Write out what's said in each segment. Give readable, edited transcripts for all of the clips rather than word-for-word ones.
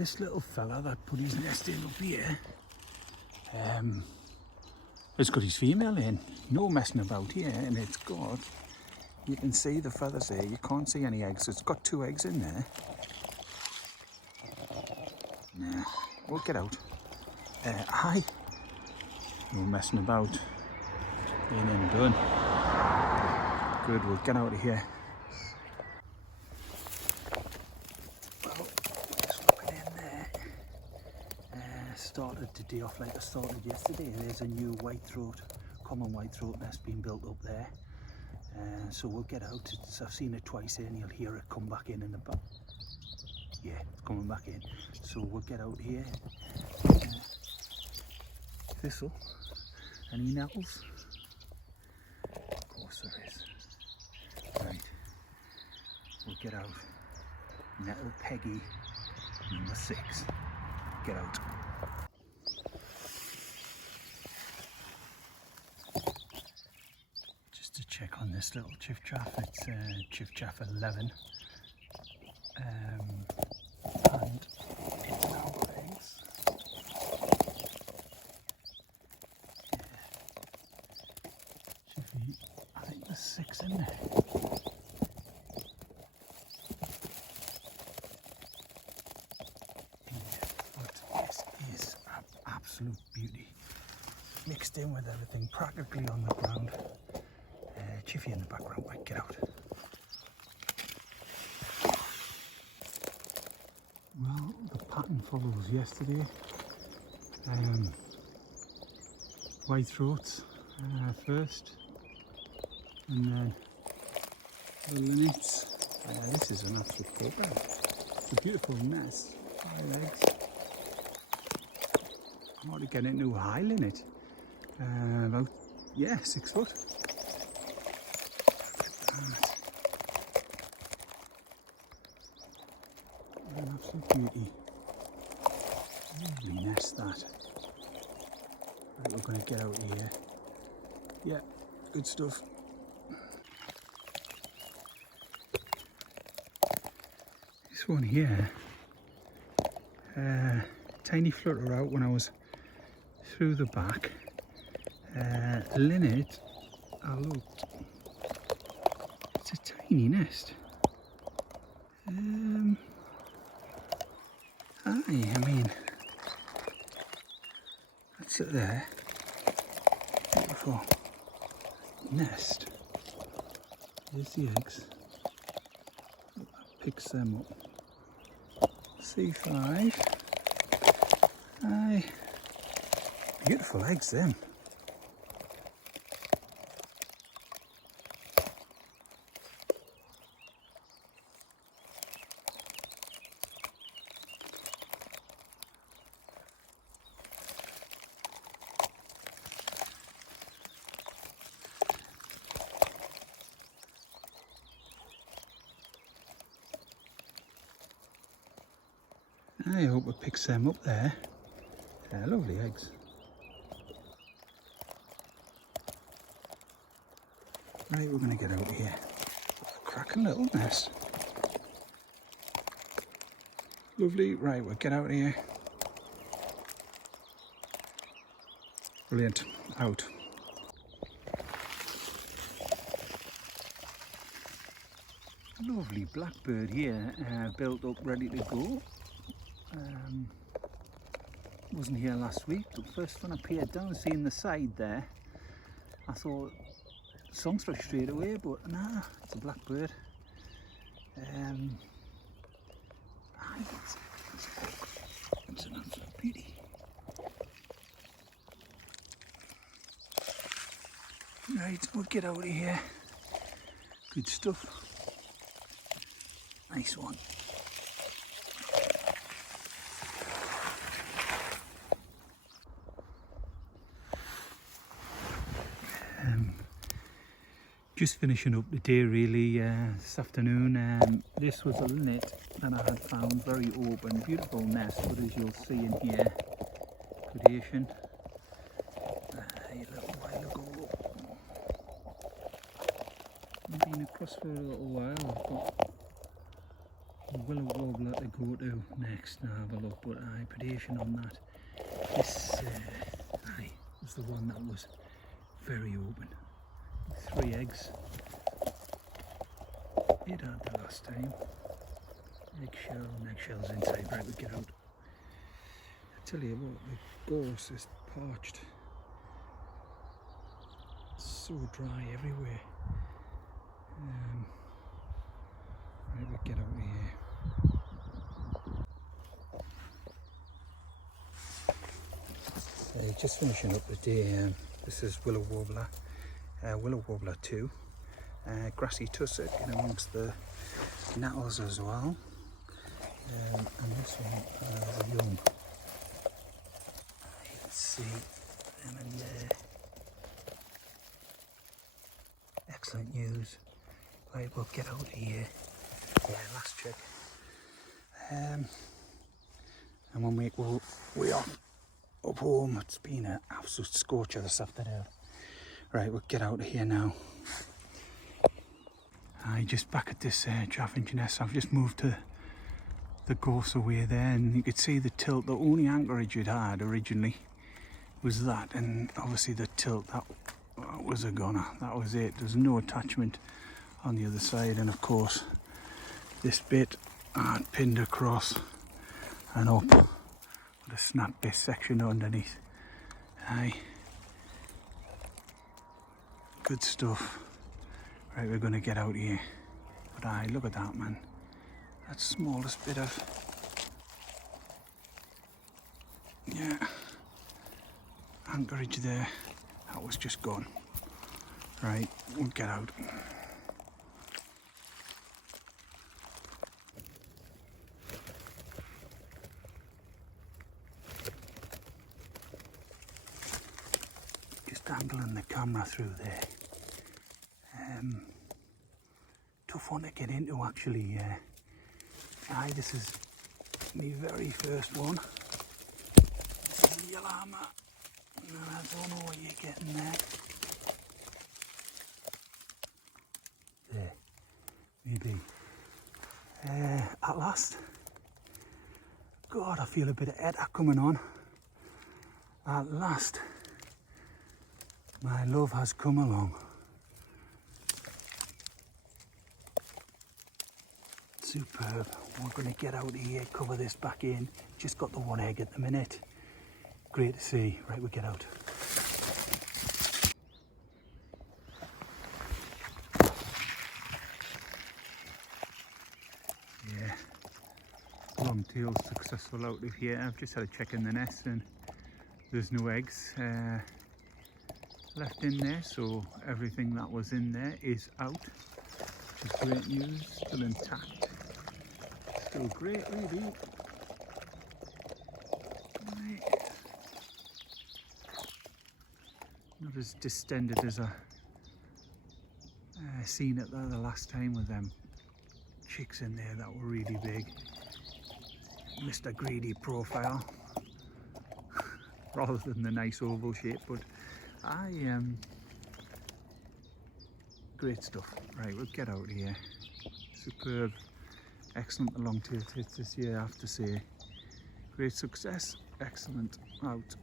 this little fella that put his nest in up here, it's got his female in. No messing about here, and it's got, you can see the feathers there, you can't see any eggs. It's got 2 eggs in there. Nah, we'll get out. Hi. No messing about. In and done. Good, we'll get out of here. Well, just looking in there. Started the day off like I started yesterday. There's a new whitethroat, common whitethroat nest being built up there. So we'll get out. I've seen it twice here, and you'll hear it come back in the back. Yeah, it's coming back in. So we'll get out here. Thistle. Any nettles? Of course there is. Right. We'll get out. Nettle Peggy number 6. Get out. Just to check on this little Chiff chaff. It's Chiff chaff 11. And it's now got eggs. Chiffy, I think there's 6 in there. But this is an absolute beauty. Mixed in with everything, practically on the ground. Chiffy in the background, right, get out. Well, the pattern follows yesterday. Whitethroats first, and then the linnets. This is an absolute program. It's a beautiful nest. 5 eggs. I want to get into a high linnet. About, 6 foot. An absolute beauty. Lovely nest that. Right, we're going to get out of here. Yeah, good stuff. This one here, tiny flutter out when I was through the back. Linnet, I looked. It's a tiny nest. I mean, that's it there. Beautiful nest. There's the eggs. Picks them up. C5. Aye. Beautiful eggs then. I hope it picks them up there. Lovely eggs. Right, we're going to get out of here. A cracking little nest. Lovely. Right, we'll get out of here. Brilliant. Out. Lovely blackbird here, built up, ready to go. Wasn't here last week, but first when I peered down, seeing the side there, I thought songsters straight away, but nah, it's a blackbird. It's an absolute beauty. Right, we'll get out of here. Good stuff. Nice one. Just finishing up the day really this afternoon. This was a linnet that I had found, very open, beautiful nest, but as you'll see in here, predation. A little while ago. I've been across for a little while, but Willow wobbler to go to next and have a look, but predation on that. This was the one that was very open. 3 eggs. It had the last time. Eggshells inside. Right, we get out. I tell you what, the gorse is parched. It's so dry everywhere. Right, we get out here. Just finishing up the day. This is Willow wobbler. Willow wobbler 2. Grassy tussock in amongst the nettles as well. And this one has a young. You can see them in there. Excellent news. Right, we'll get out of here. Yeah, last check. And when we are up home, it's been an absolute scorcher this afternoon. Right, we'll get out of here now. Just back at this chaffinch nest. I've just moved to the gorse away there, and you could see the tilt. The only anchorage it had originally was that, and obviously the tilt, that was a goner. That was it. There's no attachment on the other side, and of course this bit I had pinned across and up with a snap bit section underneath. Good stuff. Right, we're going to get out here. But look at that, man. That smallest bit of, anchorage there, that was just gone. Right, we'll get out. Just angling the camera through there. Tough one to get into, actually. This is my very first one. This is a Yellowhammer. No, I don't know what you're getting there. There, maybe. At last. God, I feel a bit of edda coming on. At last, my love has come along. Superb. We're going to get out of here, cover this back in. Just got the 1 egg at the minute. Great to see. Right, we get out. Yeah. Longtail successful out of here. I've just had a check in the nest and there's no eggs left in there, so everything that was in there is out, which is great news. Still intact. Still great, really. Right. Not as distended as I seen it the last time with them chicks in there that were really big. Mr. Greedy profile rather than the nice oval shape, but great stuff. Right, we'll get out of here. Superb. Excellent the long-tailed tits this year, I have to say. Great success. Excellent. Out.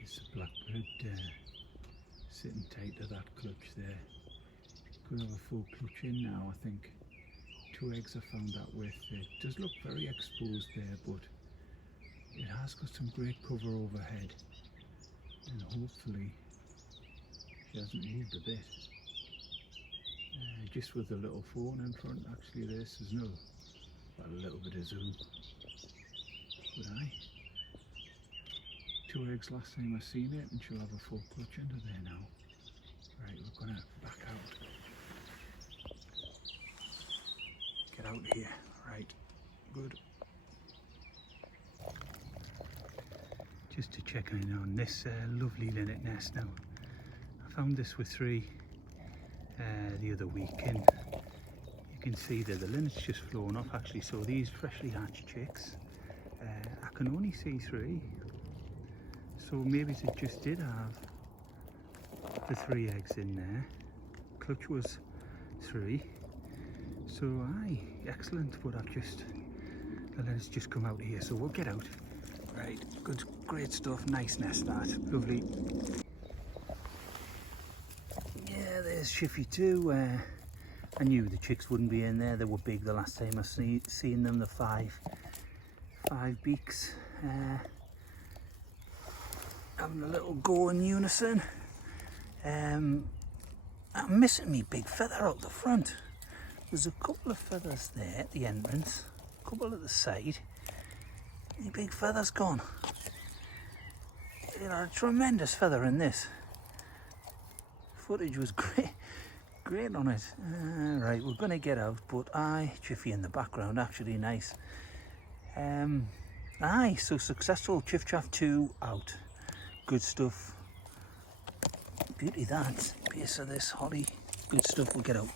It's a blackbird sitting tight to that clutch there. Could have a full clutch in now, I think. 2 eggs I found that with. It does look very exposed there, but it has got some great cover overhead, and hopefully she hasn't moved a bit. Just with the little phone in front, actually there's no, well, a little bit of zoom. But 2 eggs last time I seen it, and she'll have a full clutch under there now. Right, we're gonna back out. Get out of here. Right, good. Just to check in on this lovely linnet nest now. I found this with 3 the other week, and you can see that the linnet's just flown off actually, so these freshly hatched chicks, I can only see 3. So maybe it just did have the 3 eggs in there. Clutch was 3. So aye, excellent, but let us just come out here, so we'll get out. Right, good, great stuff, nice nest that, lovely. Yeah, there's Chiffy too. I knew the chicks wouldn't be in there, they were big the last time I seen them, the five beaks. Having a little go in unison. I'm missing me big feather out the front. There's a couple of feathers there at the entrance, a couple at the side. The big feather's gone. You know, a tremendous feather in this. Footage was great on it. Right, we're gonna get out, but Chiffy in the background, actually nice. So successful, Chiff Chaff 2 out. Good stuff. Beauty that, base of this holly. Good stuff, we'll get out.